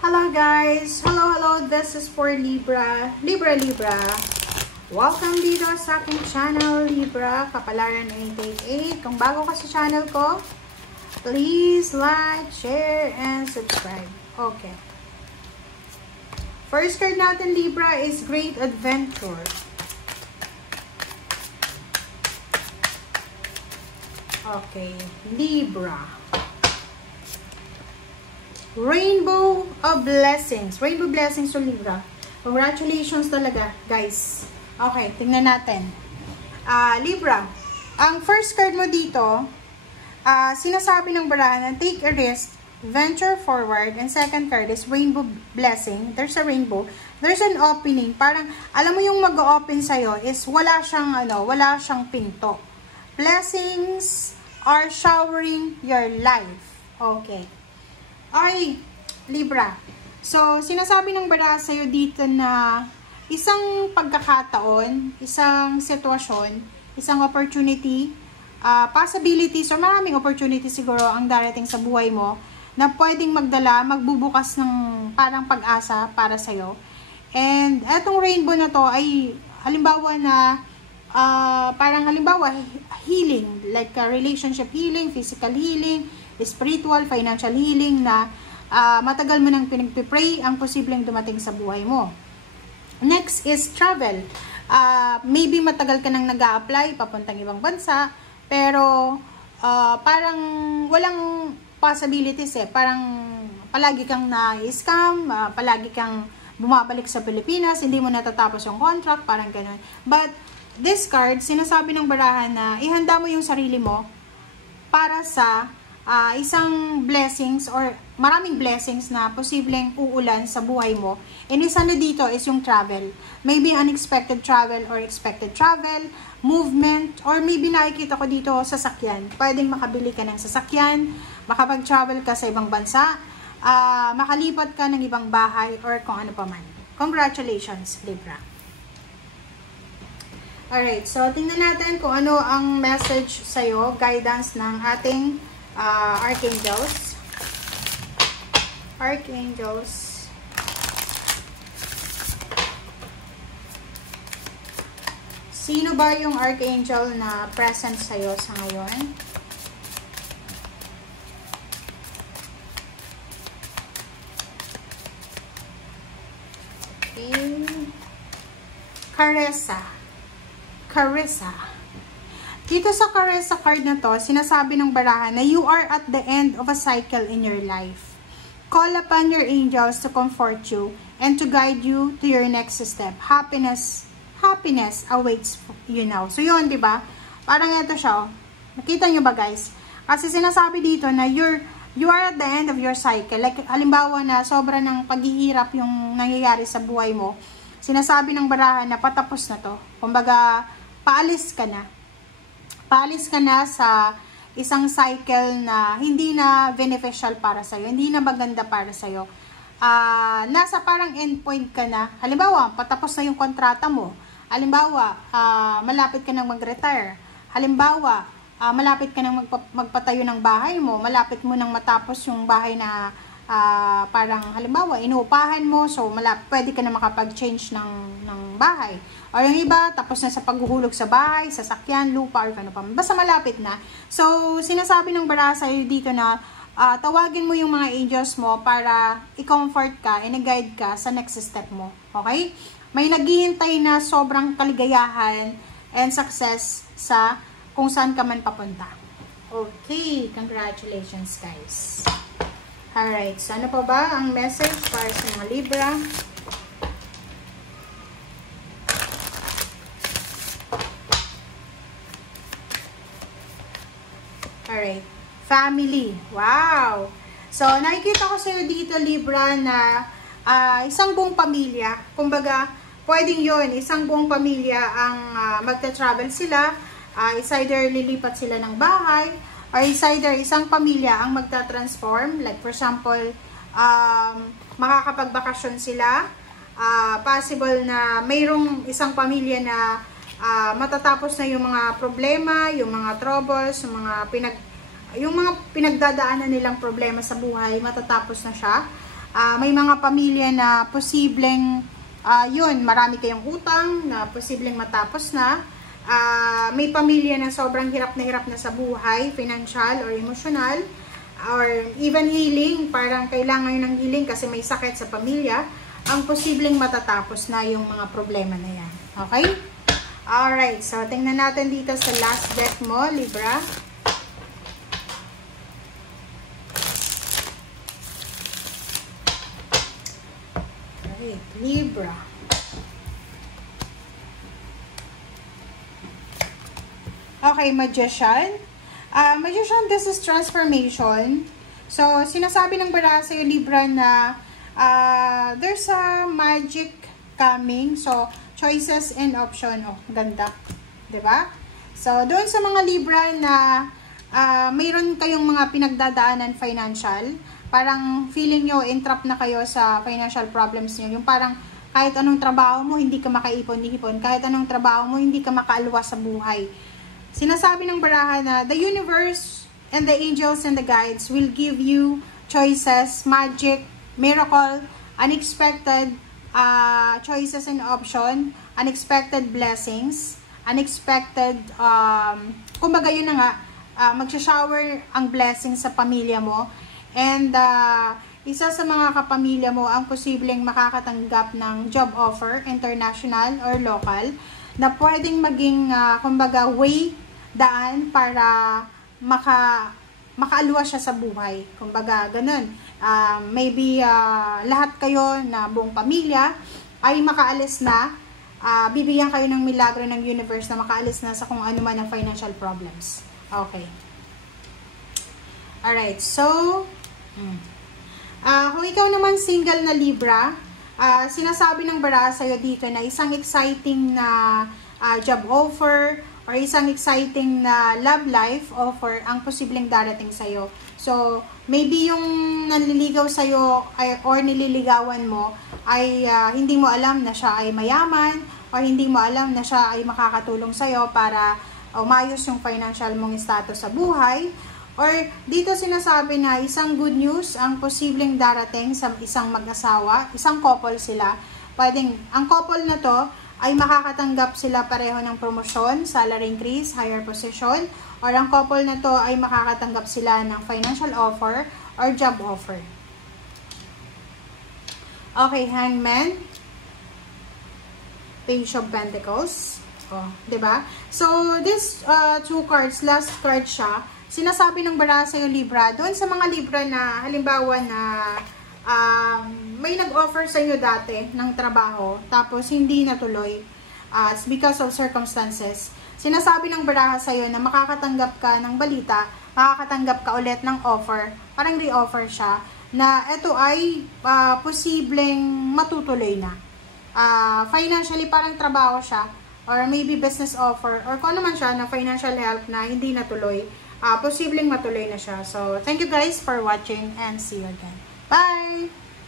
Hello guys! Hello! This is for Libra. Libra. Welcome dito sa aking channel, Libra. Kapalaran 888. Kung bago ka sa channel ko, please like, share, and subscribe. Okay. First card natin, Libra, is Great Adventure. Okay. Libra. Rainbow of Blessings. Rainbow Blessings to Libra. Congratulations talaga, guys. Okay, tingnan natin. Libra, ang first card mo dito, sinasabi ng barahan, take a risk, venture forward, and second card is Rainbow Blessing. There's a rainbow. There's an opening. Parang, alam mo yung mag-open sa'yo is wala siyang pinto. Blessings are showering your life. Okay. Okay, Libra. So, sinasabi ng baraha sa'yo dito na isang pagkakataon, isang sitwasyon, isang opportunity, possibilities, or maraming opportunities siguro ang darating sa buhay mo na pwedeng magbubukas ng parang pag-asa para sa'yo. And etong rainbow na to ay halimbawa na healing, like relationship healing, physical healing, spiritual, financial healing na matagal mo nang pinagpipray ang posibleng dumating sa buhay mo. Next is travel. Maybe matagal ka nang nag-a-apply papuntang ibang bansa, pero parang walang possibilities eh. Parang palagi kang na-scam, palagi kang bumabalik sa Pilipinas, hindi mo natatapos yung contract, parang ganun. But this card, sinasabi ng barahan na ihanda mo yung sarili mo para sa isang blessings or maraming blessings na posibleng uulan sa buhay mo. And isa na dito is yung travel. Maybe unexpected travel or expected travel, movement, or maybe nakikita ko dito sasakyan. Pwedeng makabili ka ng sasakyan, makapag-travel ka sa ibang bansa, makalipat ka ng ibang bahay, or kung ano pa man. Congratulations, Libra. Alright, so tingnan natin kung ano ang message sa'yo, guidance ng ating archangels. Sino ba yung archangel na present sa'yo sa ngayon? Okay. Carissa. Dito sa Carissa card na to, sinasabi ng barahan na you are at the end of a cycle in your life. Call upon your angels to comfort you and to guide you to your next step. Happiness awaits you now. So yun, di ba? Parang ito siya. Nakita nyo ba, guys? Kasi sinasabi dito na you are at the end of your cycle. Like, halimbawa na sobra ng paghihirap yung nangyayari sa buhay mo. Sinasabi ng barahan na patapos na to. Kumbaga, paalis ka na sa isang cycle na hindi na beneficial para sa'yo, hindi na maganda para sa'yo. Nasa parang endpoint ka na. Halimbawa, patapos na yung kontrata mo. Halimbawa, malapit ka nang mag-retire. Halimbawa, malapit ka nang magpatayo ng bahay mo. Malapit mo nang matapos yung bahay na parang halimbawa, inuupahan mo. So, pwede ka na makapag-change ng bahay. O yung iba, tapos na sa paghuhulog sa bahay, sasakyan, lupa, or ano pa. Basta malapit na. So, sinasabi ng baraha sa'yo dito na tawagin mo yung mga angels mo para i-comfort ka and i-guide ka sa next step mo. Okay? May naghihintay na sobrang kaligayahan and success sa kung saan ka man papunta. Okay. Congratulations, guys. Alright. So, ano pa ba ang message para sa mga Libra? Alright. Family. Wow! So, nakikita ko sa'yo dito, Libra, na isang buong pamilya. Kumbaga, pwedeng yun, isang buong pamilya ang magta-travel sila. Is either lilipat sila ng bahay, or is either isang pamilya ang magta-transform. Like, for example, makakapagbakasyon sila. Possible na mayroong isang pamilya na matatapos na yung mga problema, yung mga troubles, yung mga pinagdadaanan nilang problema sa buhay, matatapos na siya. May mga pamilya na posibleng yun, marami kayong utang na posibleng matapos na. May pamilya na sobrang hirap na sa buhay, financial or emotional, or even healing, parang kailangan ng healing kasi may sakit sa pamilya. Ang posibleng matatapos na yung mga problema na yan. Okay? Alright, so tingnan natin dito sa last deck mo, Libra. Alright, Libra. Okay, Magician. Magician, this is transformation. So, sinasabi ng baraha sa'yo, Libra, na there's a magic coming. So, choices and option. Oh, ganda. Diba? So, doon sa mga Libra na mayroon kayong mga pinagdadaanan financial, parang feeling nyo, entrap na kayo sa financial problems nyo. Yung parang kahit anong trabaho mo, hindi ka makaipon-ipon. Kahit anong trabaho mo, hindi ka makaalwa sa buhay. Sinasabi ng baraha na the universe and the angels and the guides will give you choices, magic, miracle, unexpected choices and option, unexpected blessings, unexpected, kumbaga yun na nga, magsha-shower ang blessings sa pamilya mo. And isa sa mga kapamilya mo ang posibleng makakatanggap ng job offer, international or local, na pwedeng maging, kumbaga, way, daan para makaalwa siya sa buhay. Kumbaga, ganun. Maybe, lahat kayo na buong pamilya ay makaalis na, bibigyan kayo ng milagro ng universe na makaalis na sa kung ano man ang financial problems. Okay. Alright, so, kung ikaw naman single na Libra, sinasabi ng baraha sa'yo dito na isang exciting na job offer or isang exciting na love life offer ang posibleng darating sa'yo. So, maybe yung nanliligaw sa'yo or nililigawan mo ay hindi mo alam na siya ay mayaman or hindi mo alam na siya ay makakatulong sa'yo para umayos yung financial mong status sa buhay. Or dito sinasabi na isang good news ang posibleng darating sa isang mag-asawa, isang couple sila. Pwedeng, ang couple na to ay makakatanggap sila pareho ng promosyon, salary increase, higher position, or ang couple na to ay makakatanggap sila ng financial offer or job offer. Okay, Hangman. Page of Pentacles. Oh, 'di ba? So, this two cards, last card siya. Sinasabi ng baraha sa'yo, Libra, doon sa mga Libra na, halimbawa na, may nag-offer sa'yo dati ng trabaho, tapos hindi natuloy, it's because of circumstances. Sinasabi ng baraha sa'yo na makakatanggap ka ng balita, makakatanggap ka ulit ng offer, parang re-offer siya, na ito ay posibleng matutuloy na. Financially, parang trabaho siya, or maybe business offer, or kung ano man siya na financial help na hindi natuloy, posibleng matuloy na siya. So, thank you guys for watching and see you again. Bye!